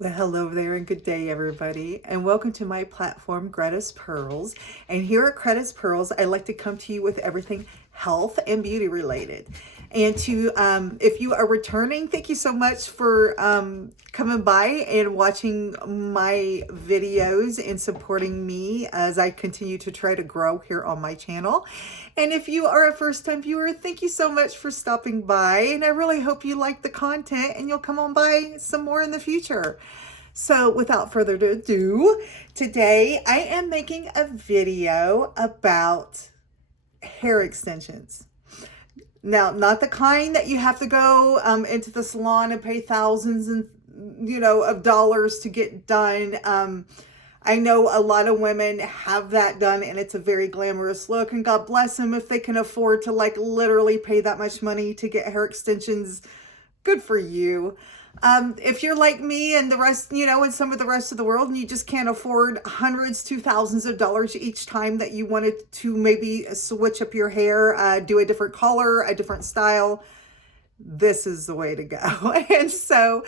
Well, hello there and good day, everybody, and welcome to my platform, Greta's Pearls. And here at Greta's Pearls, I like to come to you with everything health and beauty related. And if you are returning, thank you so much for coming by and watching my videos and supporting me as I continue to try to grow here on my channel. And if you are a first-time viewer, thank you so much for stopping by. And I really hope you like the content and you'll come on by some more in the future. So without further ado, today I am making a video about hair extensions. Now, not the kind that you have to go into the salon and pay thousands and of dollars to get done. I know a lot of women have that done and it's a very glamorous look, and God bless them if they can afford to like literally pay that much money to get hair extensions. Good for you. If you're like me and the rest, and some of the rest of the world, and you just can't afford hundreds to thousands of dollars each time that you wanted to maybe switch up your hair, do a different color, a different style, this is the way to go. And so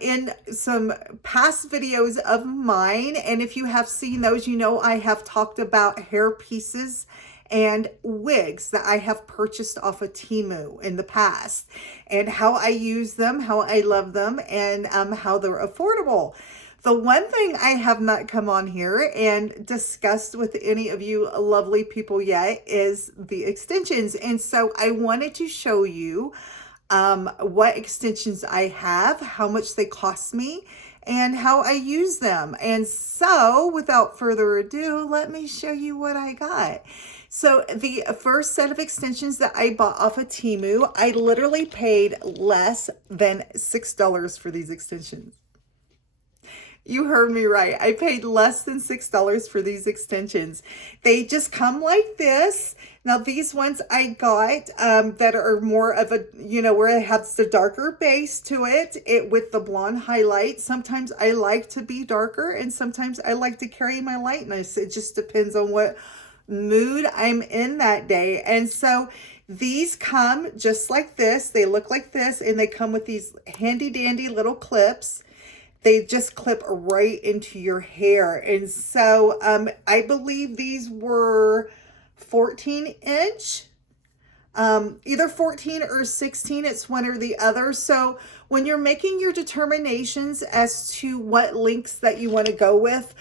in some past videos of mine, and if you have seen those, I have talked about hair pieces and wigs that I have purchased off of Temu in the past, and how I use them, how I love them, and how they're affordable. The one thing I have not come on here and discussed with any of you lovely people yet is the extensions. And so I wanted to show you what extensions I have, how much they cost me, and how I use them. And so without further ado, let me show you what I got. So the first set of extensions that I bought off of Temu, I literally paid less than $6 for these extensions. You heard me right. I paid less than $6 for these extensions. They just come like this. Now, these ones I got that are more of a, where it has the darker base to it with the blonde highlight. Sometimes I like to be darker and sometimes I like to carry my lightness. It just depends on what mood I'm in that day. And so these come just like this. They look like this, and they come with these handy dandy little clips. They just clip right into your hair. And so I believe these were 14-inch, either 14 or 16. It's one or the other. So when you're making your determinations as to what lengths that you want to go with,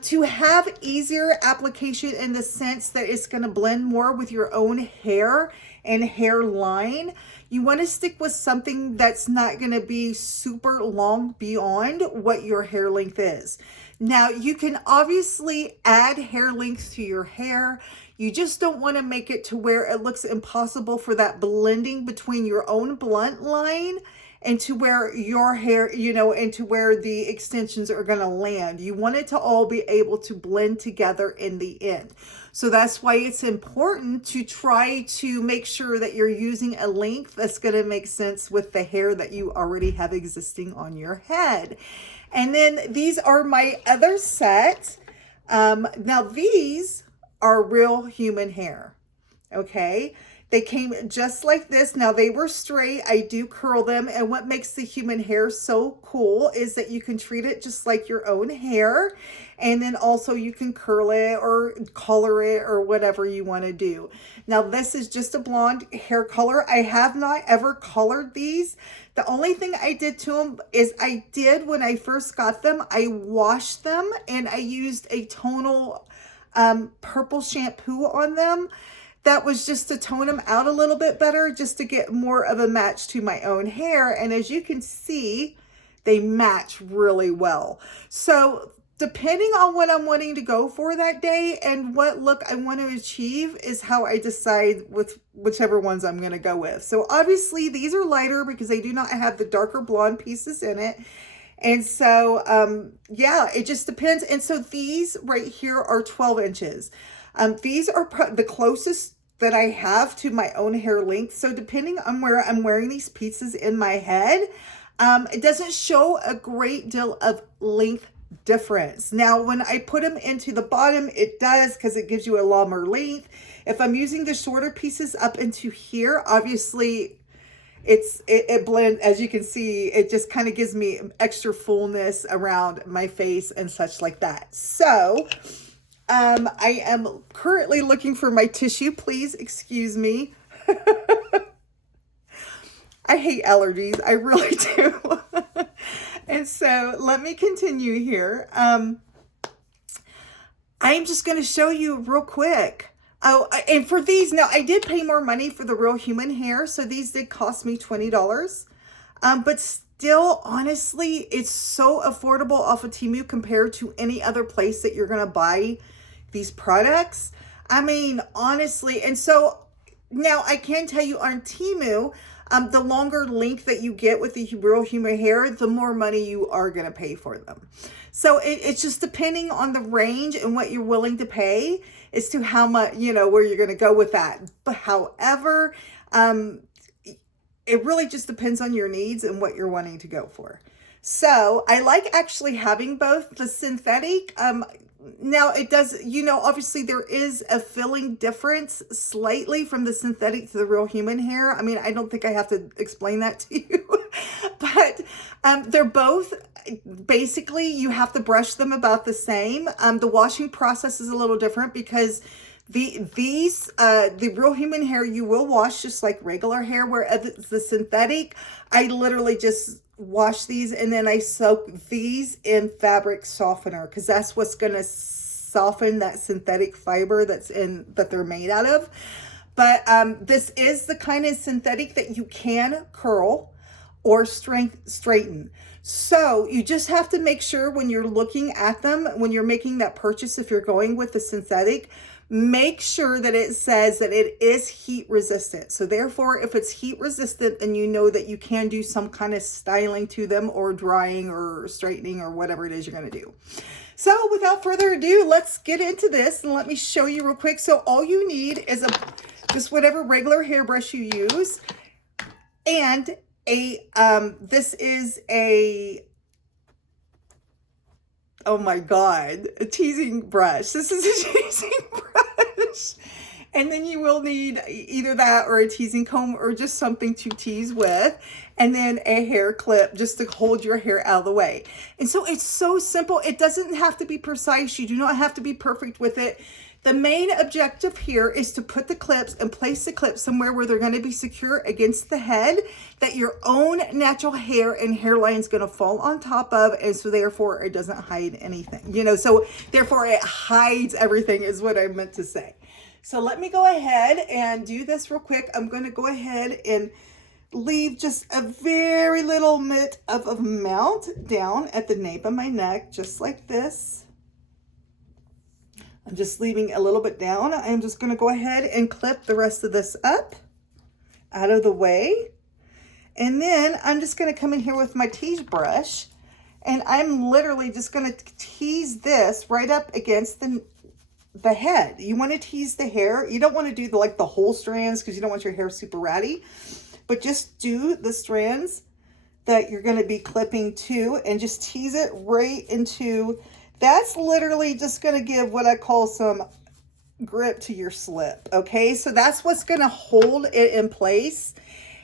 to have easier application in the sense that it's going to blend more with your own hair and hairline, you want to stick with something that's not going to be super long beyond what your hair length is. Now, you can obviously add hair length to your hair. You just don't want to make it to where it looks impossible for that blending between your own blunt line and to where your hair, and to where the extensions are going to land. You want it to all be able to blend together in the end. So that's why it's important to try to make sure that you're using a length that's going to make sense with the hair that you already have existing on your head. And then these are my other set. Now these are real human hair. Okay. They came just like this. Now they were straight. I do curl them. And what makes the human hair so cool is that you can treat it just like your own hair. And then also you can curl it or color it or whatever you want to do. Now this is just a blonde hair color. I have not ever colored these. The only thing I did to them is when I first got them, I washed them and I used a tonal purple shampoo on them. That was just to tone them out a little bit better, just to get more of a match to my own hair. And as you can see, they match really well. So depending on what I'm wanting to go for that day and what look I want to achieve is how I decide with whichever ones I'm going to go with. So obviously these are lighter because they do not have the darker blonde pieces in it. And so, yeah, it just depends. And so these right here are 12 inches. These are the closest that I have to my own hair length. So depending on where I'm wearing these pieces in my head, it doesn't show a great deal of length difference. Now, when I put them into the bottom, it does, because it gives you a longer length. If I'm using the shorter pieces up into here, obviously it blends, as you can see, it just kind of gives me extra fullness around my face and such like that. So I am currently looking for my tissue. Please excuse me. I hate allergies. I really do. And so let me continue here. I'm just going to show you real quick. Oh, and for these, now I did pay more money for the real human hair. So these did cost me $20. But still, honestly, it's so affordable off of Temu compared to any other place that you're going to buy these products. I mean, honestly, and so now I can tell you on Temu, the longer length that you get with the real human hair, the more money you are going to pay for them. So it's just depending on the range and what you're willing to pay as to how much, you know, where you're going to go with that. But however, it really just depends on your needs and what you're wanting to go for. So I like actually having both the synthetic. Now it does, you know, obviously there is a filling difference slightly from the synthetic to the real human hair. I mean, I don't think I have to explain that to you, but they're both basically, you have to brush them about the same. The washing process is a little different because the real human hair you will wash just like regular hair, whereas the synthetic, I literally just wash these and then I soak these in fabric softener because that's what's going to soften that synthetic fiber that they're made out of. But this is the kind of synthetic that you can curl or straighten. So you just have to make sure when you're looking at them, when you're making that purchase, if you're going with the synthetic, make sure that it says that it is heat resistant. So therefore, if it's heat resistant, then you know that you can do some kind of styling to them or drying or straightening or whatever it is you're going to do. So without further ado, let's get into this and let me show you real quick. So all you need is just whatever regular hairbrush you use, and this is a, oh my God, a teasing brush. This is a teasing brush. And then you will need either that or a teasing comb or just something to tease with. And then a hair clip just to hold your hair out of the way. And so it's so simple. It doesn't have to be precise. You do not have to be perfect with it. The main objective here is to put the clips and place the clips somewhere where they're going to be secure against the head, that your own natural hair and hairline is going to fall on top of, and so therefore it doesn't hide anything, you know, so therefore it hides everything is what I meant to say. So let me go ahead and do this real quick. I'm going to go ahead and leave just a very little bit of amount down at the nape of my neck, just like this. I'm just leaving a little bit down. I'm just going to go ahead and clip the rest of this up out of the way. And then I'm just going to come in here with my tease brush, and I'm literally just going to tease this right up against the head. You want to tease the hair. You don't want to do the whole strands because you don't want your hair super ratty, but just do the strands that you're going to be clipping to and just tease it right into. That's literally just going to give what I call some grip to your slip. Okay, so that's what's going to hold it in place.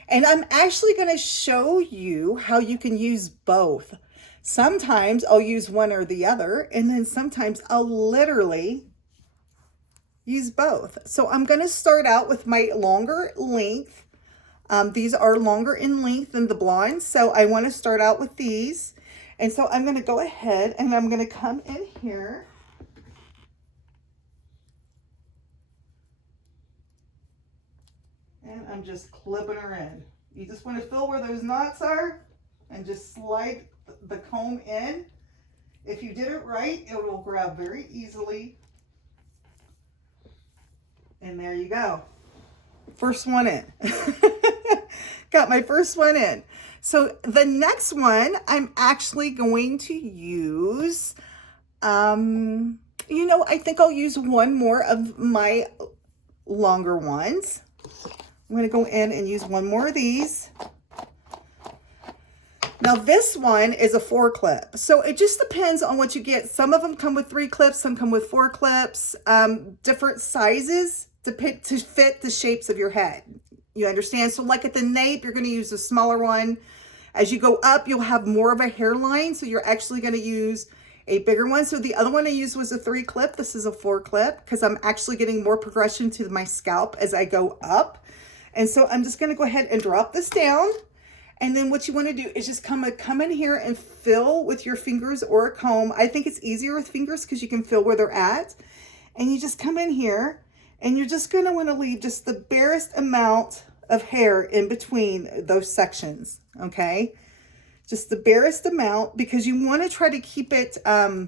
And I'm actually going to show you how you can use both. Sometimes I'll use one or the other, and then sometimes I'll literally use both. So I'm going to start out with my longer length. These are longer in length than the blondes, so I want to start out with these. And so I'm going to go ahead and I'm going to come in here. And I'm just clipping her in. You just want to feel where those knots are and just slide the comb in. If you did it right, it will grab very easily. And there you go. First one in. Got my first one in. So the next one, I'm actually going to use, you know, I think I'll use one more of my longer ones. I'm going to go in and use one more of these. Now this one is a 4 clip. So it just depends on what you get. Some of them come with 3 clips, some come with 4 clips, different sizes to fit the shapes of your head. You understand? So like at the nape, you're going to use a smaller one. As you go up, you'll have more of a hairline. So you're actually going to use a bigger one. So the other one I used was a 3 clip. This is a 4 clip because I'm actually getting more progression to my scalp as I go up. And so I'm just going to go ahead and drop this down. And then what you want to do is just come in here and fill with your fingers or a comb. I think it's easier with fingers because you can feel where they're at. And you just come in here and you're just going to want to leave just the barest amount of hair in between those sections. Okay. Just the barest amount, because you want to try to keep it, for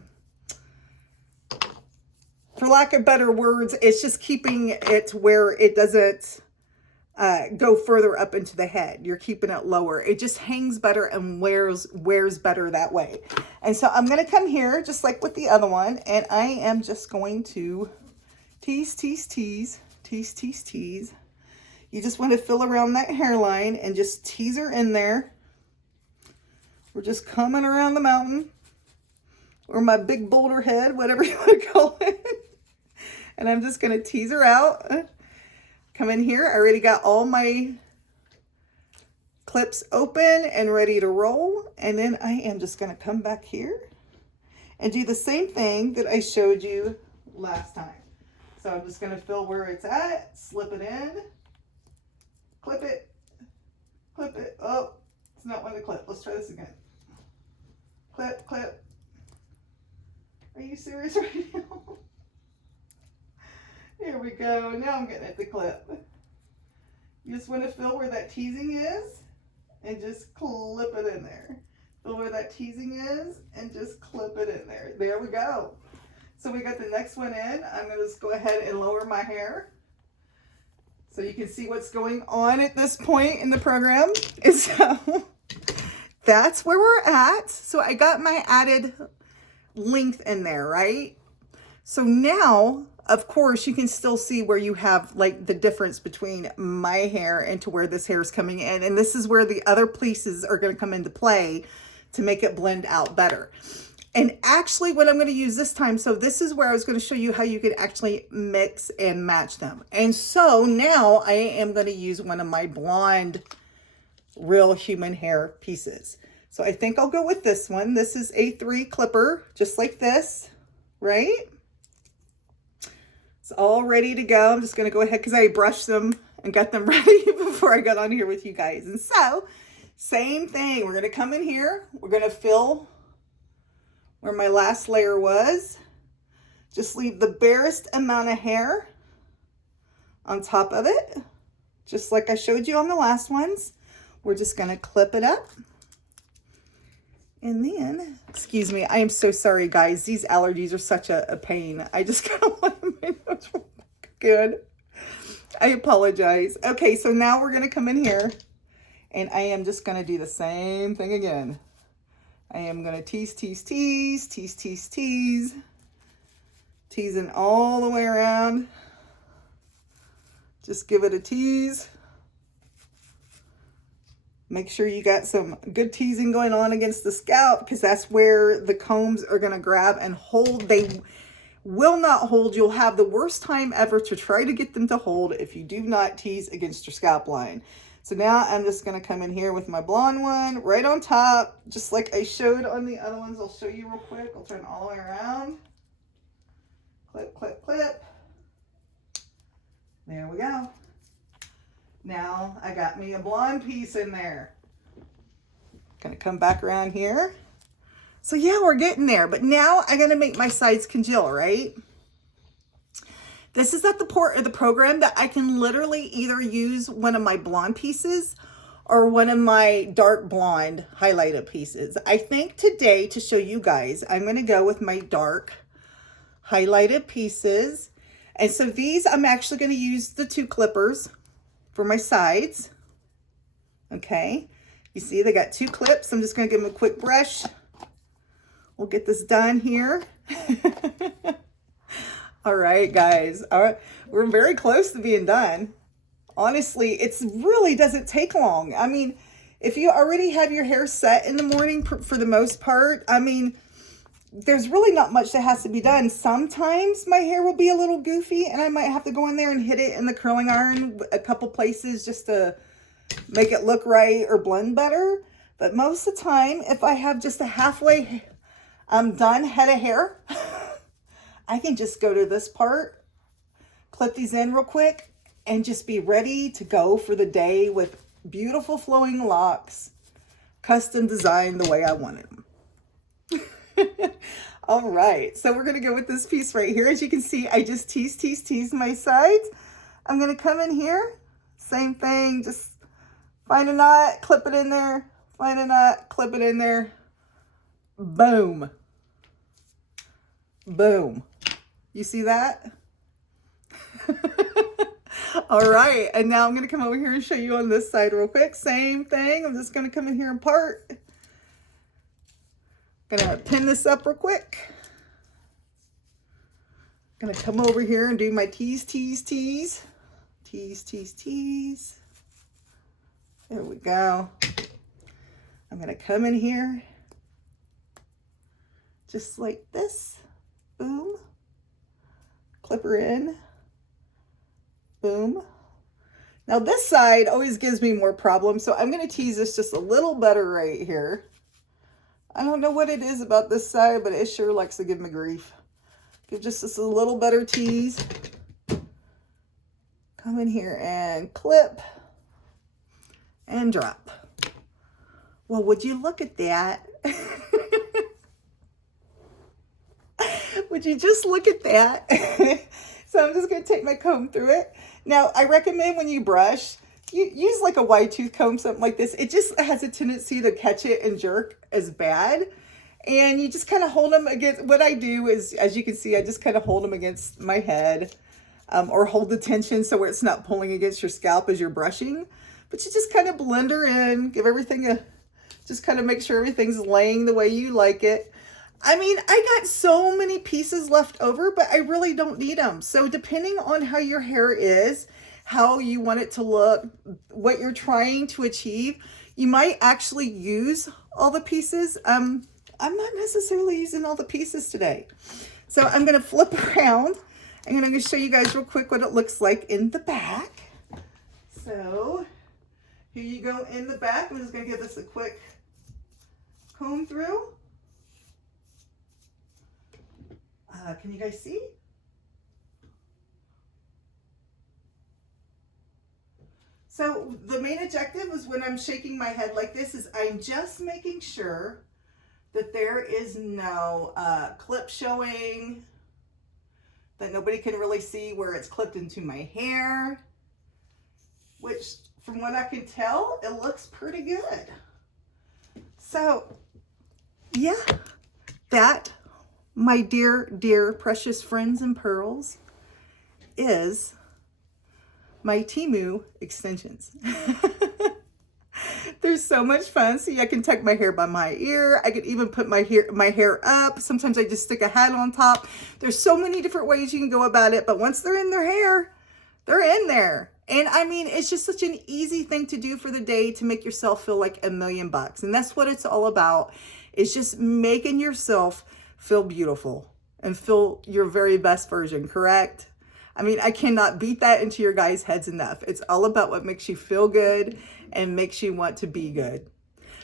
lack of better words, it's just keeping it where it doesn't go further up into the head. You're keeping it lower. It just hangs better and wears better that way. And so I'm going to come here just like with the other one, and I am just going to tease, tease, tease, tease, tease, tease. You just want to fill around that hairline and just tease her in there. We're just coming around the mountain, or my big boulder head, whatever you want to call it. And I'm just going to tease her out. Come in here. I already got all my clips open and ready to roll. And then I am just going to come back here and do the same thing that I showed you last time. So I'm just going to fill where it's at, slip it in, clip it, clip it. Oh, it's not one to clip. Let's try this again. Clip, clip. Are you serious right now? Here we go. Now I'm getting at the clip. You just want to feel where that teasing is and just clip it in there. Feel where that teasing is and just clip it in there. There we go. So we got the next one in. I'm going to just go ahead and lower my hair so you can see what's going on at this point in the program. And so that's where we're at. So I got my added length in there, right? So now, of course, you can still see where you have like the difference between my hair and to where this hair is coming in. And this is where the other pieces are going to come into play to make it blend out better. And actually what I'm going to use this time, so this is where I was going to show you how you could actually mix and match them. And so now I am going to use one of my blonde real human hair pieces. So I think I'll go with this one. This is a 3 clipper, just like this, right? It's all ready to go. I'm just going to go ahead because I brushed them and got them ready before I got on here with you guys. And so same thing. We're going to come in here. We're going to fill where my last layer was. Just leave the barest amount of hair on top of it, just like I showed you on the last ones. We're just going to clip it up. And then, excuse me, I am so sorry, guys. These allergies are such a pain. I just kind of want to make it good. I apologize. Okay, so now we're going to come in here, and I am just going to do the same thing again. I am going to tease, tease, tease, tease, tease, tease. Teasing all the way around. Just give it a tease. Make sure you got some good teasing going on against the scalp, because that's where the combs are going to grab and hold. They will not hold. You'll have the worst time ever to try to get them to hold if you do not tease against your scalp line. So now I'm just going to come in here with my blonde one right on top, just like I showed on the other ones. I'll show you real quick. I'll turn all the way around. Clip, clip, clip. There we go. Now I got me a blonde piece in there. Gonna come back around here. So yeah, we're getting there, but now I'm gonna make my sides congeal, right? This is at the part of the program that I can literally either use one of my blonde pieces or one of my dark blonde highlighted pieces. I think today, to show you guys, I'm gonna go with my dark highlighted pieces. And so these, I'm actually gonna use the 2 clippers for my sides. Okay, you see they got 2 clips. I'm just going to give them a quick brush. We'll get this done here. All right, guys. All right, we're very close to being done. Honestly, it really doesn't take long. I mean, if you already have your hair set in the morning, for the most part, I mean, there's really not much that has to be done. Sometimes my hair will be a little goofy and I might have to go in there and hit it in the curling iron a couple places just to make it look right or blend better. But most of the time, if I have just a halfway done head of hair, I can just go to this part, clip these in real quick, and just be ready to go for the day with beautiful flowing locks, custom designed the way I wanted them. All right, so we're gonna go with this piece right here. As you can see, I just tease my sides. I'm gonna come in here, same thing, just find a knot, clip it in there, find a knot, clip it in there, boom, boom. You see that? All right, and now I'm gonna come over here and show you on this side real quick. Same thing, I'm just gonna come in here and part. Gonna pin this up real quick. Gonna come over here and do my tease. There we go. I'm gonna come in here just like this. Boom. Clip her in. Boom. Now this side always gives me more problems, so I'm gonna tease this just a little better right here. I don't know what it is about this side, but it sure likes to give me grief. Give just this a little better tease. Come in here and clip and drop. Well, would you look at that? Would you just look at that? So I'm just going to take my comb through it. Now, I recommend when you brush, you use like a wide tooth comb, something like this. It just has a tendency to catch it and jerk as bad. And you just kind of hold them against, what I do is, as you can see, I just kind of hold them against my head, or hold the tension so where it's not pulling against your scalp as you're brushing. But you just kind of blend her in, give everything a, just kind of make sure everything's laying the way you like it. I mean, I got so many pieces left over, but I really don't need them. So depending on how your hair is, how you want it to look, what you're trying to achieve, you might actually use all the pieces. I'm not necessarily using all the pieces today. So I'm going to flip around and I'm going to show you guys real quick what it looks like in the back. So here you go in the back. I'm just going to give this a quick comb through. Can you guys see? So the main objective is when I'm shaking my head like this is I'm just making sure that there is no clip showing, that nobody can really see where it's clipped into my hair, which from what I can tell, it looks pretty good. So yeah, that, my dear precious friends and pearls, is my Temu extensions. They're so much fun. See, I can tuck my hair by my ear. I could even put my hair up. Sometimes I just stick a hat on top. There's so many different ways you can go about it, but once they're in their hair, they're in there. And I mean, it's just such an easy thing to do for the day to make yourself feel like $1,000,000. And that's what it's all about, is just making yourself feel beautiful and feel your very best version, correct? I mean, I cannot beat that into your guys' heads enough. It's all about what makes you feel good and makes you want to be good.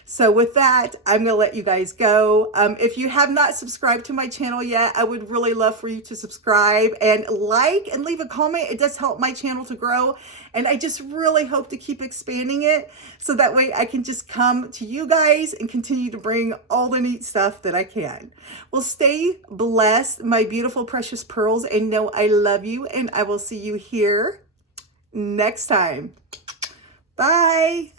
So with that, I'm going to let you guys go. If you have not subscribed to my channel yet, I would really love for you to subscribe and like and leave a comment. It does help my channel to grow. And I just really hope to keep expanding it so that way I can just come to you guys and continue to bring all the neat stuff that I can. Well, stay blessed, my beautiful, precious pearls, and know I love you, and I will see you here next time. Bye.